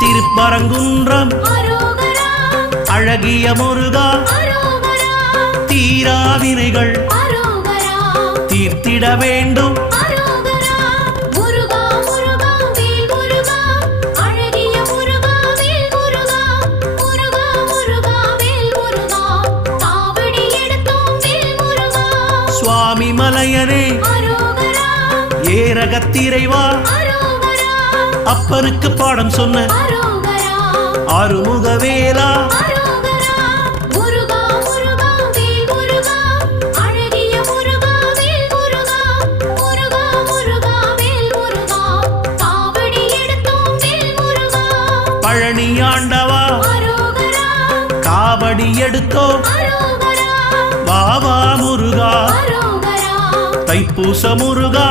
திருப்பரங்குன்றம் அழகிய முருகா தீராவினைகள் தீர்த்திட வேண்டும் சுவாமி மலையனே ஏரகத்திரைவா அப்பனுக்கு பாடம் சொன்ன ஆறுமுகவேலா பழனி ஆண்டவா காவடி எடுத்தோம் பாபா முருகா தைப்பூச முருகா